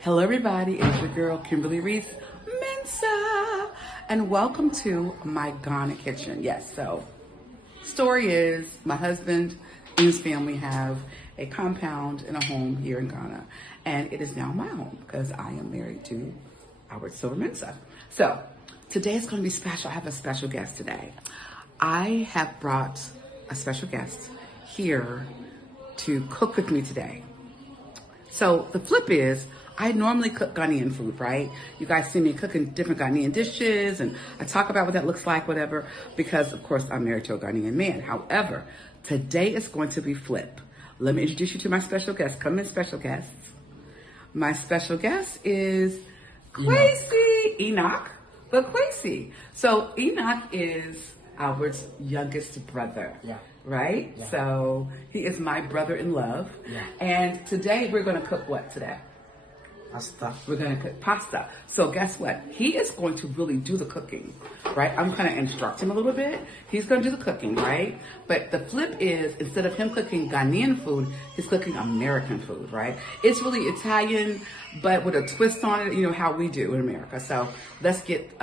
Hello everybody, it's your girl Kimberly Reese Mensa, and welcome to my Ghana kitchen. Yes, so story is my husband and his family have a compound and a home here in Ghana, and it is now my home because I am married to Albert Silver Mensa. So today is going to be special. I have a special guest today. I have brought a special guest here to cook with me today. So the flip is, I normally cook Ghanaian food, right? You guys see me cooking different Ghanaian dishes, and I talk about what that looks like, whatever, because of course I'm married to a Ghanaian man. However, today is going to be flip. Let me introduce you to my special guest. Come in, special guests. My special guest is Kwesi, Enoch, but Kwesi. So Enoch is Albert's youngest brother. Yeah. Right? Yeah. So he is my brother in love. Yeah. And today we're going to cook what today? Pasta. We're going to cook pasta. So guess what? He is going to really do the cooking, right? I'm going to instruct him a little bit. He's going to do the cooking, right? But the flip is, instead of him cooking Ghanaian food, he's cooking American food, right? It's really Italian, but with a twist on it, you know, how we do in America. So let's get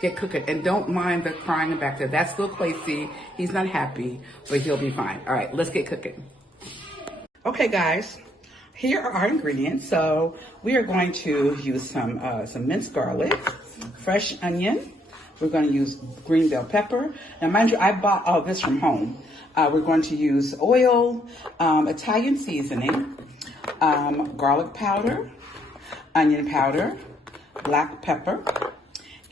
cooking. And don't mind the crying back there. That's little Kwesi. He's not happy, but he'll be fine. All right, let's get cooking. Okay, guys. Here are our ingredients. So we are going to use some minced garlic, fresh onion. We're going to use green bell pepper. Now, mind you, I bought all this from home. We're going to use oil, Italian seasoning, garlic powder, onion powder, black pepper,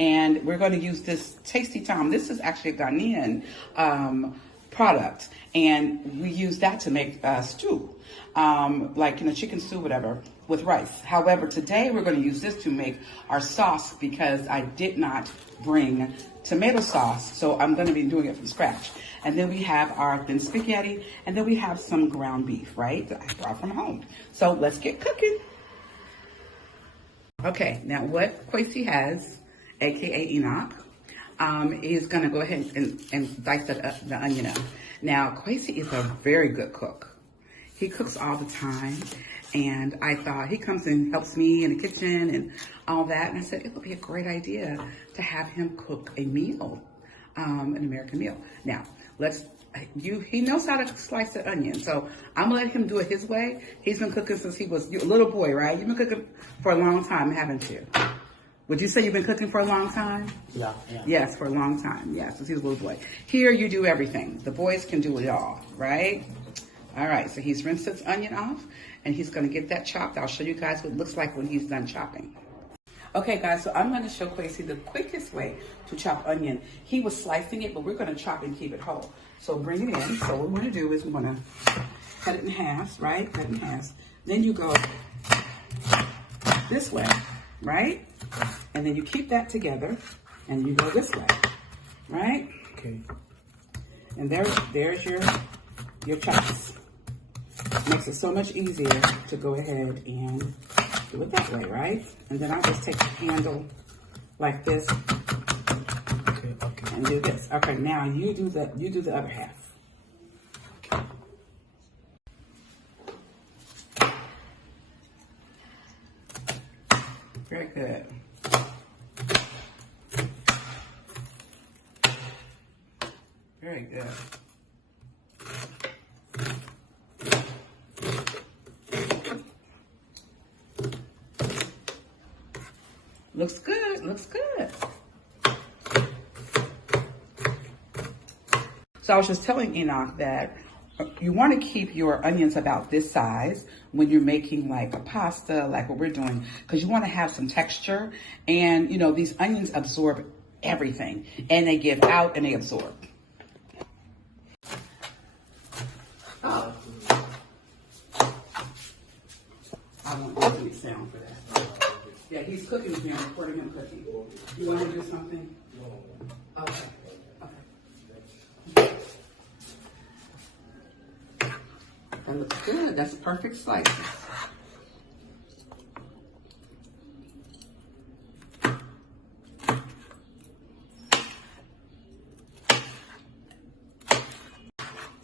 and we're going to use this Tasty Tom. This is actually a Ghanaian product, and we use that to make stew, like chicken stew, whatever, with rice. However, today we're going to use this to make our sauce because I did not bring tomato sauce, so I'm going to be doing it from scratch. And then we have our thin spaghetti, and then we have some ground beef, right, that I brought from home. So let's get cooking. Okay, now what Kwesi has, aka Enoch, is going to go ahead and dice the onion up. Now, Kwesi is a very good cook. He cooks all the time, and I thought he comes and helps me in the kitchen and all that, and I said it would be a great idea to have him cook a meal, an American meal. Now, he knows how to slice the onion, so I'm gonna let him do it his way. He's been cooking since he was a little boy, right? You've been cooking for a long time, haven't you? Would you say you've been cooking for a long time? Yeah. Yes, for a long time. Yes, since he was a little boy. Here, you do everything. The boys can do it all, right? All right, so he's rinsed his onion off, and he's going to get that chopped. I'll show you guys what it looks like when he's done chopping. Okay, guys, so I'm going to show Kwesi the quickest way to chop onion. He was slicing it, but we're going to chop and keep it whole. So bring it in. So what we're going to do is we're going to cut it in half, right? Cut it in half. Then you go this way, right? And then you keep that together, and you go this way, right? Okay. And there's your chops. Makes it so much easier to go ahead and do it that way, right? And then I'll just take the handle like this. Okay. And do this. Okay, now you do the other half. Very good. Very good. Looks good, looks good. So I was just telling Enoch that you want to keep your onions about this size when you're making like a pasta, like what we're doing, because you want to have some texture. And, these onions absorb everything, and they give out and they absorb. Oh. I want any sound for that. Yeah, he's cooking with me. I'm recording him cooking. You want to do something? Okay. That looks good. That's perfect slices.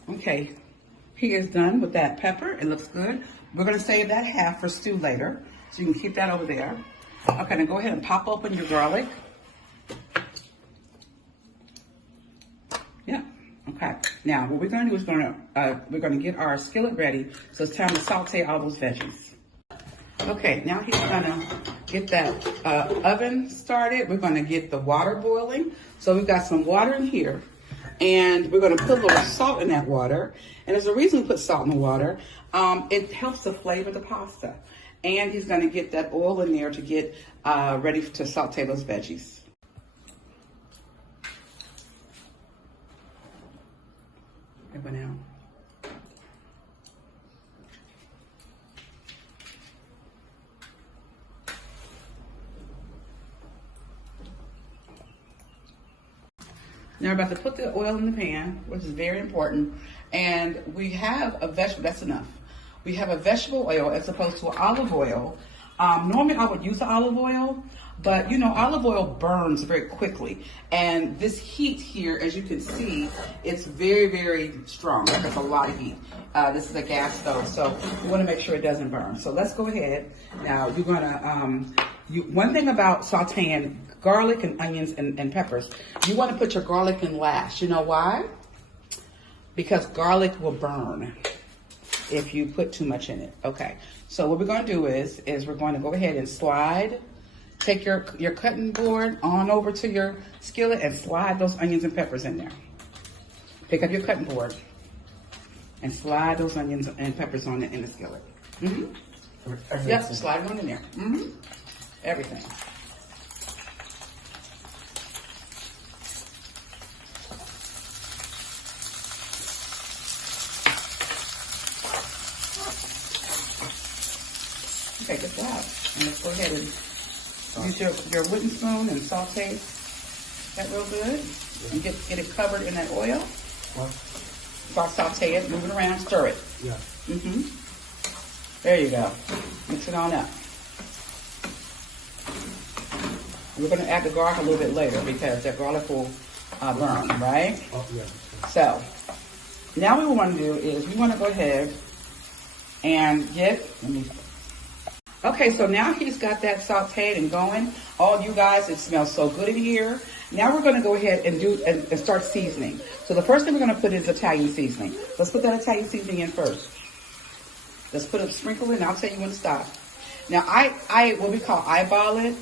Okay, he is done with that pepper. It looks good. We're going to save that half for stew later. So you can keep that over there. Okay, now go ahead and pop open your garlic. Yeah. Okay. Now what we're gonna do is we're gonna get our skillet ready. So it's time to saute all those veggies. Okay, now he's gonna get that oven started. We're gonna get the water boiling. So we've got some water in here, and we're gonna put a little salt in that water. And there's a reason we put salt in the water. It helps to flavor the pasta. And he's gonna get that oil in there to get ready to saute those veggies. It went out. Now we're about to put the oil in the pan, which is very important. And we have a vegetable, that's enough. We have a vegetable oil as opposed to olive oil. Normally I would use the olive oil, but you know, olive oil burns very quickly. And this heat here, as you can see, it's very, very strong. There's a lot of heat. This is a gas stove, so we want to make sure it doesn't burn. So let's go ahead. Now you're gonna, one thing about sauteing garlic and onions and peppers, you want to put your garlic in last. You know why? Because garlic will burn if you put too much in it. Okay, so what we're going to do is we're going to go ahead and slide, take your cutting board on over to your skillet and slide those onions and peppers in there. Pick up your cutting board and slide those onions and peppers on it in the skillet. Mm-hmm. Yep, slide them in there. Mm-hmm. Everything. Okay, good job. And let's go ahead and use your wooden spoon and saute that real good. Yeah. And get it covered in that oil. Start saute it, move it around, stir it. Yeah. Mm-hmm. There you go. Mix it on up. We're going to add the garlic a little bit later because that garlic will burn, right? Oh, yeah. So now what we want to do is we want to go ahead and okay, so now he's got that sauteed and going. All you guys, it smells so good in here. Now we're going to go ahead and start seasoning. So the first thing we're going to put is Italian seasoning. Let's put that Italian seasoning in first. Let's put a sprinkle in. I'll tell you when to stop. Now I what we call eyeball it.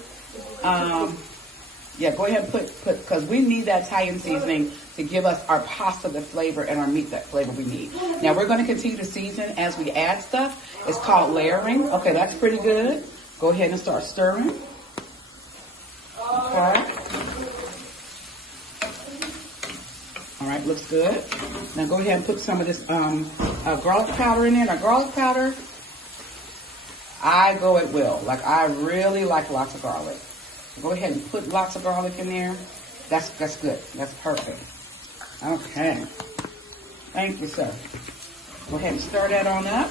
Yeah, go ahead and put because we need that Italian seasoning to give us our pasta the flavor and our meat that flavor we need. Now we're going to continue to season as we add stuff. It's called layering. Okay, that's pretty good. Go ahead and start stirring. Okay. All right, looks good. Now go ahead and put some of this garlic powder in there. Now garlic powder, I go at will. Like I really like lots of garlic. So go ahead and put lots of garlic in there. That's good. That's perfect. Okay. Thank you, sir. Go ahead and stir that on up.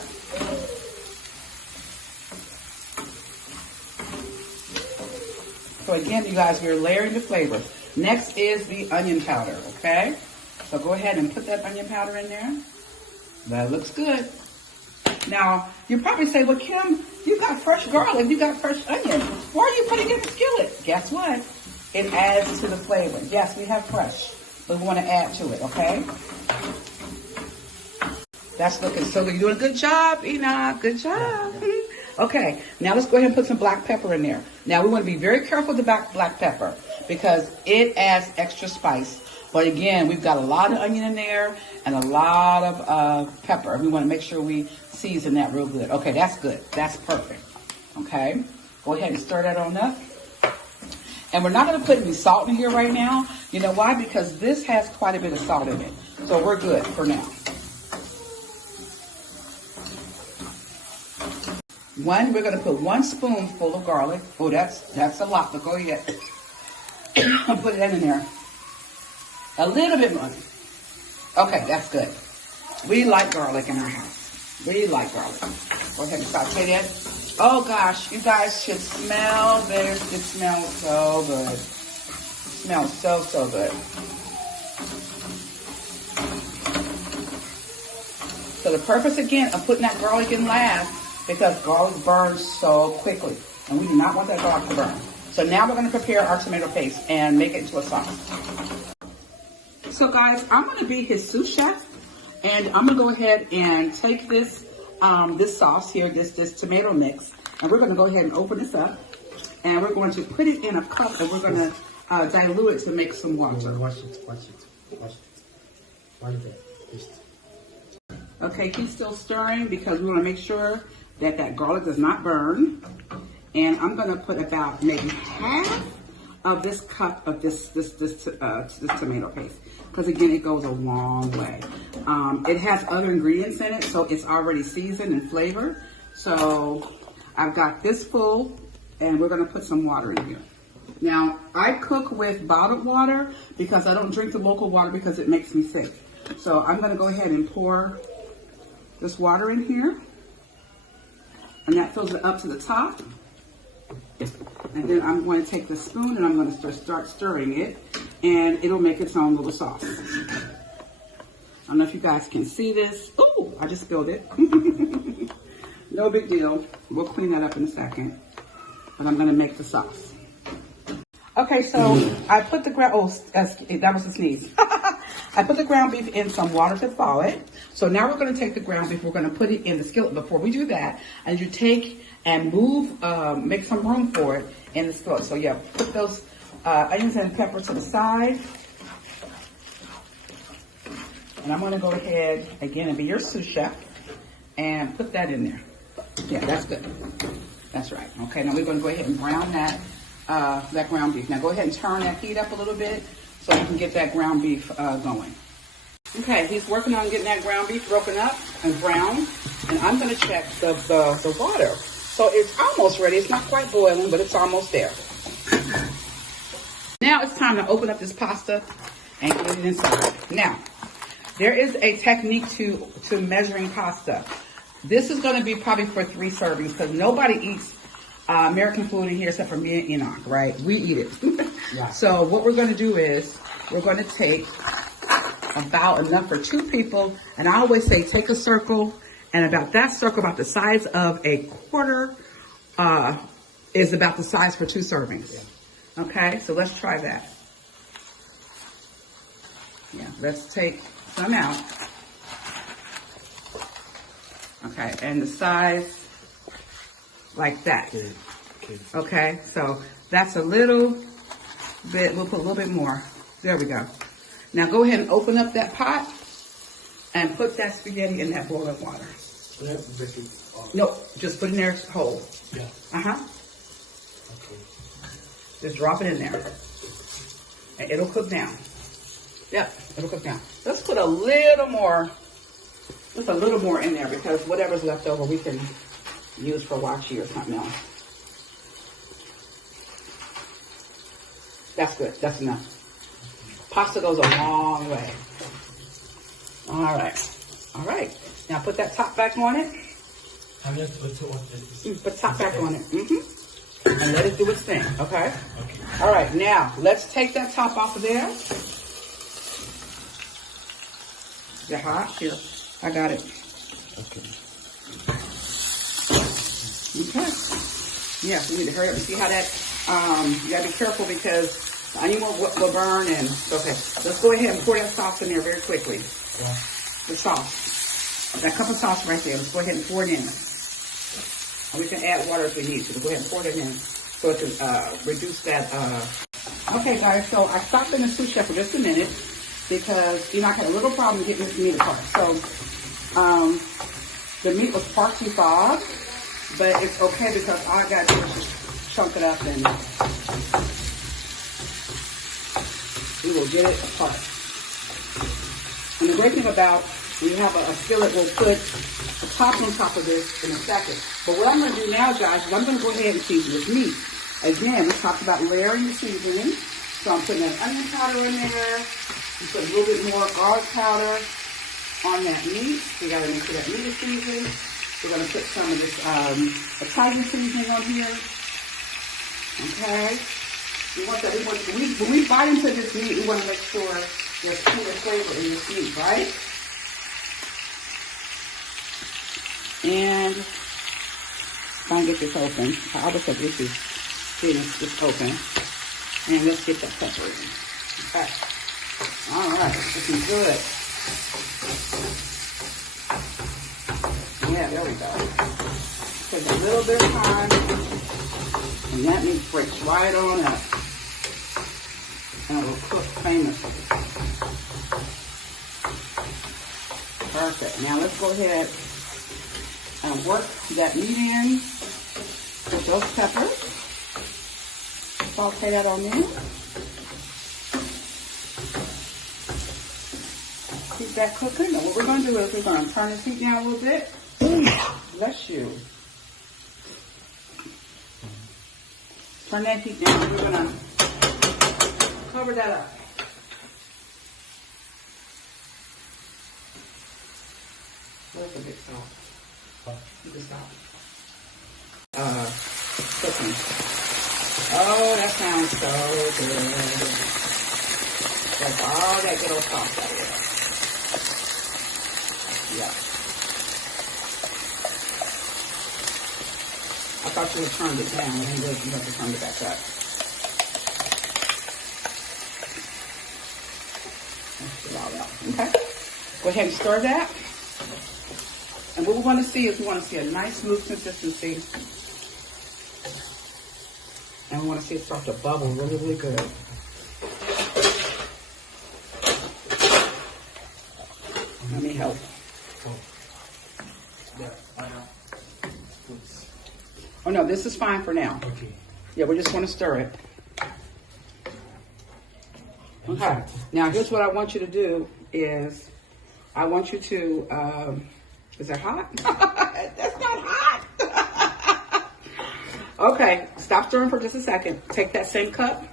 So again, you guys, we're layering the flavor. Next is the onion powder, okay? So go ahead and put that onion powder in there. That looks good. Now, you probably say, well, Kim, you got fresh garlic, you got fresh onion. Why are you putting it in the skillet? Guess what? It adds to the flavor. Yes, we have fresh, but we want to add to it, okay? That's looking so good. You're doing a good job, Enoch. Good job. Okay, now let's go ahead and put some black pepper in there. Now, we want to be very careful with the black pepper because it adds extra spice. But again, we've got a lot of onion in there and a lot of pepper. We want to make sure we season that real good. Okay, that's good. That's perfect. Okay, go ahead and stir that on up. And we're not going to put any salt in here right now. You know why? Because this has quite a bit of salt in it. So we're good for now. We're going to put 1 spoonful of garlic. Oh, that's a lot, but go ahead. Put that in there. A little bit more. Okay, that's good. We like garlic in our house. We like garlic. Go ahead and saute that. Oh gosh, you guys should smell this. It smells so good. It smells so good. So the purpose again of putting that garlic in last because garlic burns so quickly. And we do not want that garlic to burn. So now we're going to prepare our tomato paste and make it into a sauce. So guys, I'm going to be his sous chef. And I'm going to go ahead and take this this sauce here, this tomato mix. And we're going to go ahead and open this up. And we're going to put it in a cup and we're going to dilute it to make some water. Watch it. Watch that. Okay, keep still stirring because we want to make sure that that garlic does not burn. And I'm going to put about maybe half of this cup of this tomato paste, because again, it goes a long way. It has other ingredients in it, so it's already seasoned and flavored. So I've got this full, and we're going to put some water in here. Now, I cook with bottled water because I don't drink the local water because it makes me sick. So I'm going to go ahead and pour this water in here, and that fills it up to the top. And then I'm going to take the spoon and I'm going to start stirring it, and it'll make its own little sauce. I don't know if you guys can see this. Ooh, I just spilled it. No big deal. We'll clean that up in a second. But I'm going to make the sauce. Okay, so I put the ground, that was a sneeze. I put the ground beef in some water to thaw it. So now we're going to take the ground beef, we're going to put it in the skillet. Before we do that, I need you to take and move, make some room for it in the skillet. So yeah, put those onions and pepper to the side. And I'm going to go ahead again and be your sous chef and put that in there. Yeah, that's good. That's right. Okay, now we're going to go ahead and brown that ground beef. Now go ahead and turn that heat up a little bit so you can get that ground beef going. Okay, he's working on getting that ground beef broken up and browned. And I'm going to check the water. So it's almost ready. It's not quite boiling, but it's almost there. Now it's time to open up this pasta and get it inside. Now, there is a technique to measuring pasta. This is going to be probably for 3 servings because nobody eats American food in here except for me and Enoch, right? We eat it. Yeah. So what we're going to do is we're going to take about enough for 2 people. And I always say take a circle, and about that circle, about the size of a quarter, is about the size for 2 servings. Yeah. Okay, so let's try that. Yeah, let's take some out. Okay, and the size like that. Okay, so that's a little bit, we'll put a little bit more. There we go. Now go ahead and open up that pot and put that spaghetti in that boiling water. No, just put it in there whole. Yeah. Uh-huh. Okay. Just drop it in there. And it'll cook down. Yep, it'll cook down. Let's put a little more, just a little more in there because whatever's left over we can use for wachi or something else. That's good. That's enough. Pasta goes a long way. All right. All right. Now put that top back on it. Put top back on it. And let it do its thing. Okay? All right. Now, let's take that top off of there. Is it hot? Here. I got it. Okay. Yeah, we need to hurry up and see how that, you gotta be careful because the onion will burn and, okay. Let's go ahead and pour that sauce in there very quickly. Yeah. The sauce. That cup of sauce right there. Let's go ahead and pour it in. And we can add water if we need to. But go ahead and pour it in so it can reduce that. Okay, guys, so I stopped in the sous chef for just a minute because Enoch had a little problem getting this meat apart. So the meat was far too thawed, but it's okay because all I got to do is just chunk it up and we will get it apart. And the great thing about we have a skillet, we'll put a top on top of this in a second. But what I'm going to do now, guys, is I'm going to go ahead and season this meat. Again, we talked about layering the seasoning. So I'm putting that onion powder in there. We put a little bit more garlic powder on that meat. We got to make sure that meat is seasoned. We're going to put some of this Italian seasoning on here. Okay. We want that. When we bite into this meat, we want to make sure there's plenty of flavor in this meat, right? And Trying to get this open. I always have issues getting this open. And let's get that pepper in. Okay. All right, looking good. Yeah, there we go. Take a little bit of time, and that meat breaks right on up. And it will cook famously. Perfect. Now let's go ahead and work that meat in with those peppers. Saute that on in. Keep that cooking. And what we're going to do is we're going to turn this heat down a little bit. Bless you. Turn that heat down. We're going to cover that up. Where's the big salt? You can stop. Cooking. Oh, that sounds so good. That's all that good old salt out there. Yeah. I thought you had turned it down, and then you have to turn it back up. Let's get all out. Okay. Go ahead and stir that. And what we want to see is we want to see a nice smooth consistency. And we want to see it start to bubble really, really good. Let me help. Oh no, this is fine for now. Okay. Yeah, we just want to stir it. Okay. Now here's what I want you to do is I want you to, is that hot? That's not hot. Okay, stop stirring for just a second. Take that same cup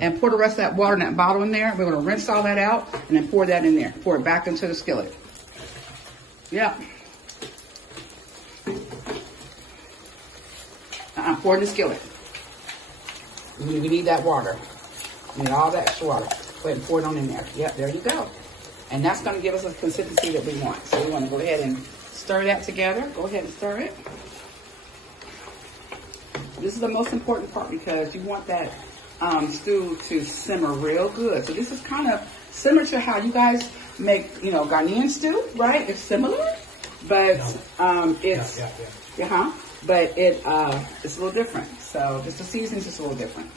and pour the rest of that water in that bottle in there. We're going to rinse all that out and then pour that in there. Pour it back into the skillet. Yeah. Pour in the skillet. We need that water. We need all that extra water. Go ahead and pour it on in there. Yep, there you go. And that's going to give us a consistency that we want. So we want to go ahead and stir that together. Go ahead and stir it. This is the most important part because you want that stew to simmer real good. So this is kind of similar to how you guys make, Ghanaian stew, right? It's similar, but it's but it's a little different. So just the seasoning's just a little different.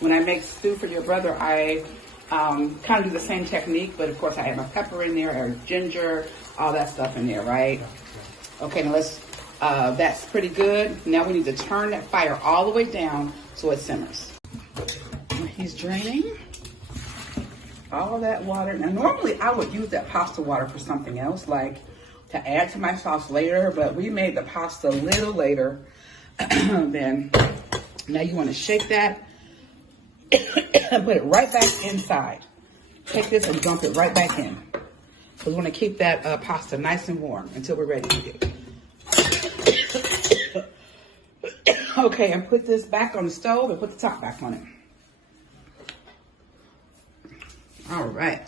When I make stew for your brother, I kind of do the same technique, but of course I add my pepper in there, or ginger, all that stuff in there, right? Okay, now that's pretty good. Now we need to turn that fire all the way down so it simmers. He's draining all of that water. Now normally I would use that pasta water for something else, like to add to my sauce later, but we made the pasta a little later. Then now you want to shake that and put it right back inside. Take this and dump it right back in. So we want to keep that pasta nice and warm until we're ready to eat it. Okay, and put this back on the stove and put the top back on it. All right.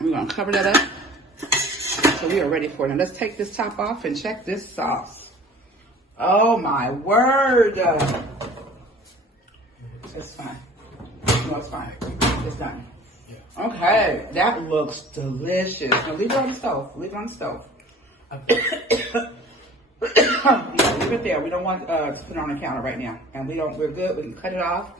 We're going to cover that up. So we are ready for it. Now let's take this top off and check this sauce. Oh my word. It's fine. No, it's fine. It's done. Okay, that looks delicious. Now leave it on the stove. Leave it on the stove. Yeah, leave it there. We don't want to put it on the counter right now. And we're good. We can cut it off.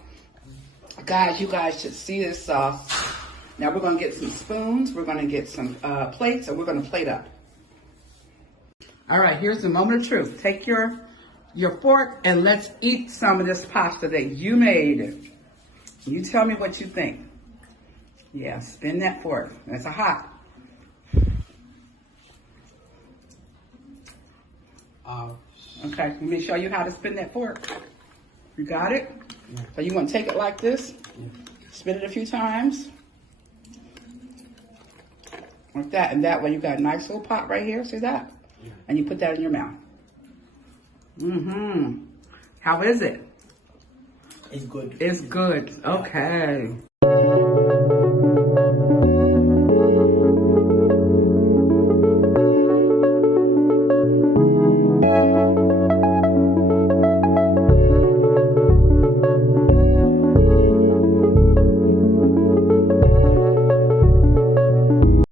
Guys, you guys should see this sauce. Now we're going to get some spoons. We're going to get some plates, and we're going to plate up. All right, here's the moment of truth. Take your fork and let's eat some of this pasta that you made. You tell me what you think. Yeah, spin that fork. That's a hot. Okay, let me show you how to spin that fork. You got it? Yeah. So you want to take it like this, spin it a few times. Like that, and that way you got a nice little pot right here, see that? Yeah. And you put that in your mouth. Mm-hmm. How is it? It's good. It's good. Okay.